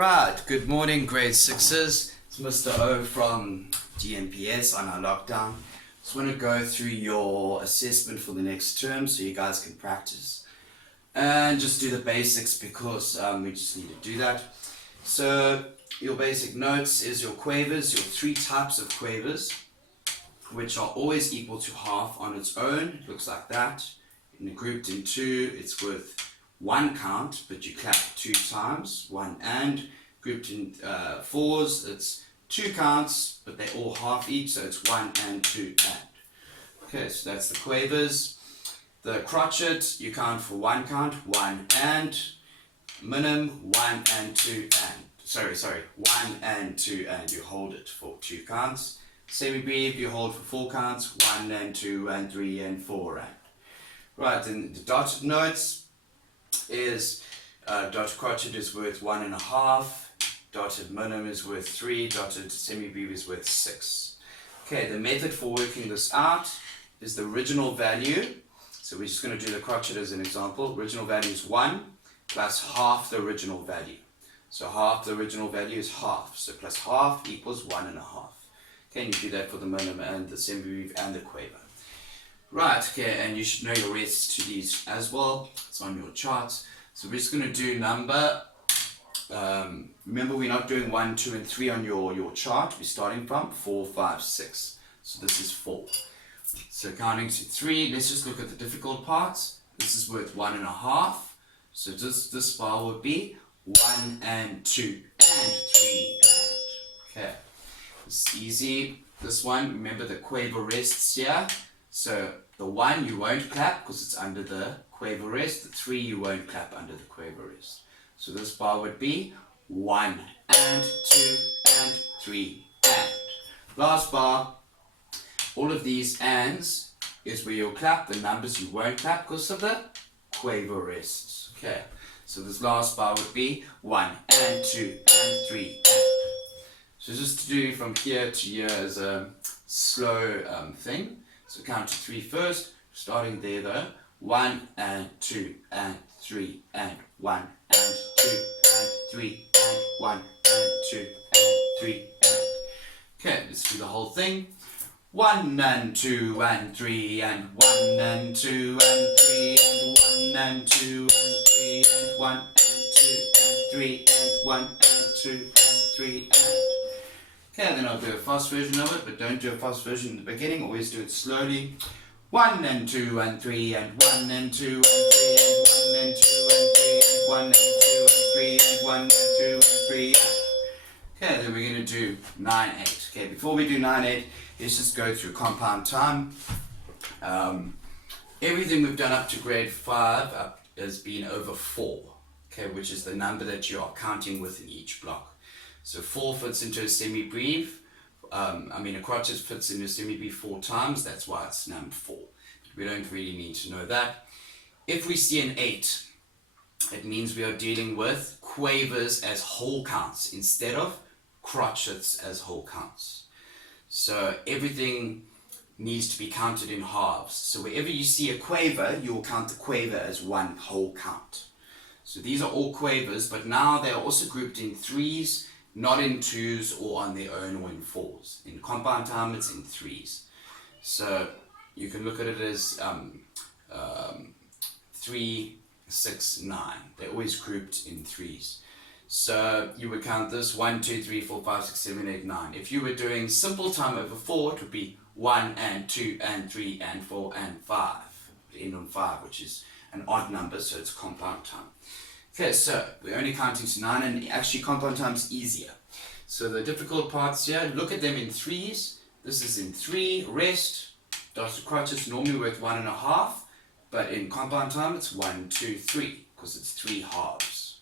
Right, good morning grade 6s. It's Mr. O from GMPS on our lockdown. Just want to go through your assessment for the next term so you guys can practice. And just do the basics because we just need to do that. So your basic notes is your quavers, your three types of quavers, which are always equal to half on its own. It looks like that. And grouped in two, it's worth one count, but you clap two times, one and. Grouped in fours, it's two counts, but they're all half each, so it's one and two and. Okay, so that's the quavers. The crotchet, you count for one count, one and. Minim, one and two and. One and two and, you hold it for two counts. Semi-brief, you hold for four counts, one and two and three and four and. Right, and the dotted notes is dotted crotchet is worth 1.5, dotted minim is worth 3, dotted semi-brief is worth 6. Okay, the method for working this out is the original value. So we're just going to do the crotchet as an example. Original value is 1 plus half the original value. So half the original value is half. So plus half equals 1.5. Okay, and you do that for the minim and the semi-brief and the quaver. Right, okay, and you should know your rests to these as well. It's on your charts. So we're just going to do number, remember we're not doing 1, 2 and 3 on your chart. We're starting from 4, 5, 6. So this is 4. So counting to 3, let's just look at the difficult parts. This is worth 1.5. So this bar would be 1 and 2 and 3 and. Okay, it's easy. This one, remember the quaver rests here. So the 1 you won't clap because it's under the quaver rest. The 3 you won't clap under the quaver rest. So this bar would be 1 and 2 and 3 and. Last bar, all of these ands is where you'll clap. The numbers you won't clap because of the quaver rests. Okay, so this last bar would be 1 and 2 and 3 and. So just to do from here to here as a slow thing. So count to 3 first, starting there though. 1 and 2 and 3 and 1 and 2 and 3 and 1 and 2 and 3 and. Okay, let's do the whole thing. 1 and 2 and 3 and 1 and 2 and 3 and 1 and 2 and 3 and 1 and 2 and 3 and 1 and 2 and 3 and. Okay, then I'll do a fast version of it, but don't do a fast version in the beginning, always do it slowly. 1 and 2 and 3 and 1 and 2 and 3 and 1 and 2 and 3 and 1 and 2 and 3 and 1 and 2 and 3 and. Okay, then we're going to do 9, 8. Okay, before we do 9, 8, let's just go through compound time. Everything we've done up to grade 5 has been over 4, okay, which is the number that you are counting with in each block. So 4 fits into a semi-brief. A crotchet fits into a semi-brief 4 times. That's why it's number 4. But we don't really need to know that. If we see an 8, it means we are dealing with quavers as whole counts instead of crotchets as whole counts. So everything needs to be counted in halves. So wherever you see a quaver, you will count the quaver as one whole count. So these are all quavers, but now they are also grouped in 3s, not in 2s or on their own or in 4s. In compound time, it's in 3s. So you can look at it as 3, 6, 9. They're always grouped in 3s. So you would count this 1, 2, 3, 4, 5, 6, 7, 8, 9. If you were doing simple time over 4, it would be 1 and 2 and 3 and 4 and 5. End on 5, which is an odd number, so it's compound time. Okay, so we're only counting to 9, and actually compound time is easier. So the difficult parts here, look at them in 3s. This is in 3, rest. Dotted crotchet is normally worth 1.5, but in compound time it's 1, 2, 3, because it's 3 halves.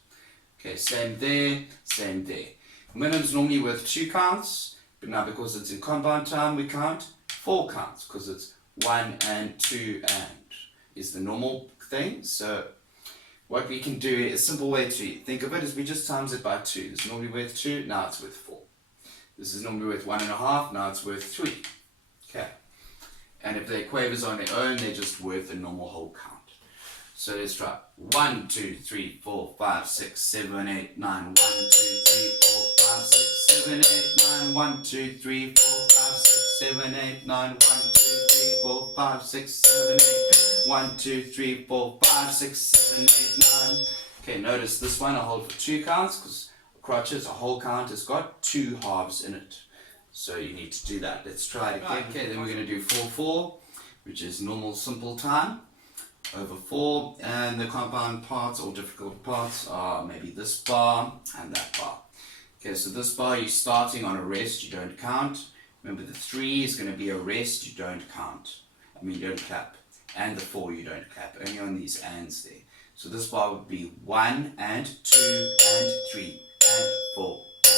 Okay, same there, same there. Minim's normally worth 2 counts, but now because it's in compound time we count 4 counts, because it's 1 and 2 and is the normal thing. So what we can do, a simple way to think of it is we just times it by 2. It's normally worth 2, now it's worth 4. This is normally worth 1.5, now it's worth 3. Okay. And if they're quavers on their own, they're just worth a normal whole count. So let's try 1, 2, 3, 4, 5, 6, 7, 8, 9. 1, 2, 3, 4, 5, 6, 7, 8, 9. 1, 2, 3, 4, 5, 6, 7, 8, 9. 1, 2, 3, 4, 5, 6, 7, 8. 1, 2, 3, 4, 5, 6, 7, 8, 9. Okay, notice this one I hold for 2 counts because crotches, a whole count has got 2 halves in it. So you need to do that. Let's try it again. Okay, then we're going to do 4, 4, which is normal simple time over 4, and the compound parts or difficult parts are maybe this bar and that bar. Okay, so this bar you're starting on a rest, you don't count. Remember the 3 is going to be a rest, you don't count. You don't clap. And the 4 you don't clap, only on these ands there. So this bar would be 1 and 2 and 3 and 4 and.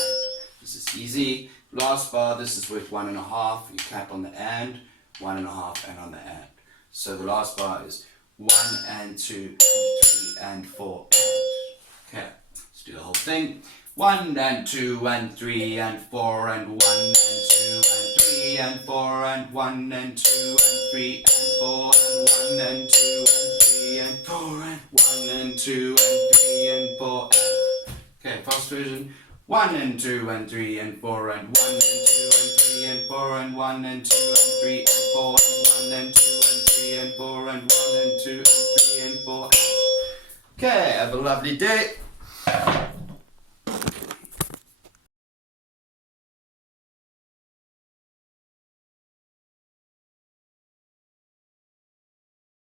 This is easy. Last bar, this is with 1.5, you clap on the and, 1.5 and on the and. So the last bar is 1 and 2 and 3 and 4 and. Okay, let's do the whole thing. 1 and 2 and 3 and 4 and 1 and 2 and 3 and 4 and 1 and 2 and 3 and 4 and 1 and 2 and 3 and 4 and 1 and 2 and 3 and 4 and. Okay, fast version. 1 and 2 and 3 and 4 and 1 and 2 and 3 and 4 and 1 and 2 and 3 and 4 and 1 and 2 and 3 and 4 and 1 and 2 and 3 and 4. Okay, have a lovely day.